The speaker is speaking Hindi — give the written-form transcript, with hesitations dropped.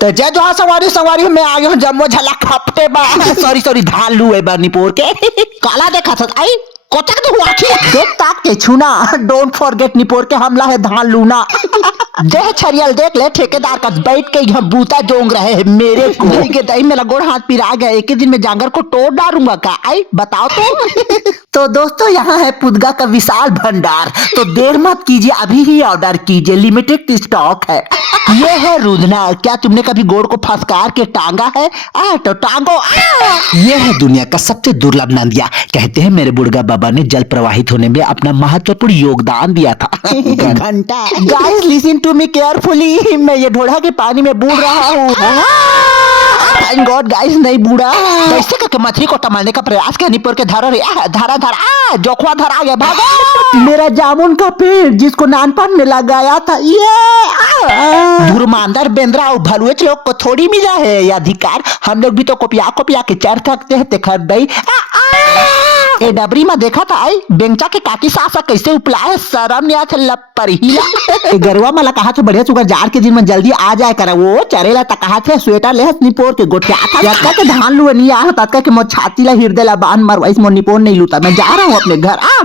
तो जय जोहार सवारी सवारी मैं आ गया हूँ जम्मू झलक हफ्ते बा सॉरी धान लू है बनीपुर के काला देखा था आई कोचक तो हुआ थी देख ताक के छूना डोंट फॉरगेट निपोर के हमला है धान लूना देख छरियल देख ले ठेकेदार का बैठ के यहाँ बूता जोंग रहे हैं मेरे को के दही मेरा गोड़ हाथ पिरा गया एक ही दिन में जांगर को तोड़ डालूंगा का आई बताओ तो दोस्तों यहाँ है पुदगा का विशाल भंडार तो देर मत कीजिए अभी ही ऑर्डर कीजिए लिमिटेड स्टॉक है ये है रुदना क्या तुमने कभी गोड़ को फंसकार के टांगा है तो टांगो ये है दुनिया का सबसे दुर्लभ नंदिया कहते हैं मेरे बुढ़गा बाबा ने जल प्रवाहित होने में अपना महत्वपूर्ण योगदान दिया था घंटा guys listen to me carefully मैं ये ढोढ़ा के पानी में बूढ़ रहा हूँ थैंक गॉड गाइस नहीं बूढ़ा कैसे करके मछली को टमाने का प्रयास किया निपुर के धरा रे धरा धरा जोखवा धरा गया भागो मेरा जामुन का पेड़ जिसको नानपन में लगाया था ये धुरमांदर बेंद्रा और भलुएच लोग को थोड़ी मिला है ये अधिकार हम लोग भी तो कोपिया के चढ़ सकते हैं ते खरदई ए डबरी में देखा था आई बेंचा के काकी सासा कैसे उपलाए शरम नहीं आता लप पर ही गरुआ मला कहा था बढ़िया सुगर जार के दिन में जल्दी आ जाए करा वो चरेला तक कहा थे स्वेटर ले निपोर के गोटिया था के धान लू नहीं आ तक के मो छाती ला हृदय ला बांध मरवाइस मो निपोर नहीं लूता मैं जा रहा हूँ अपने घर आ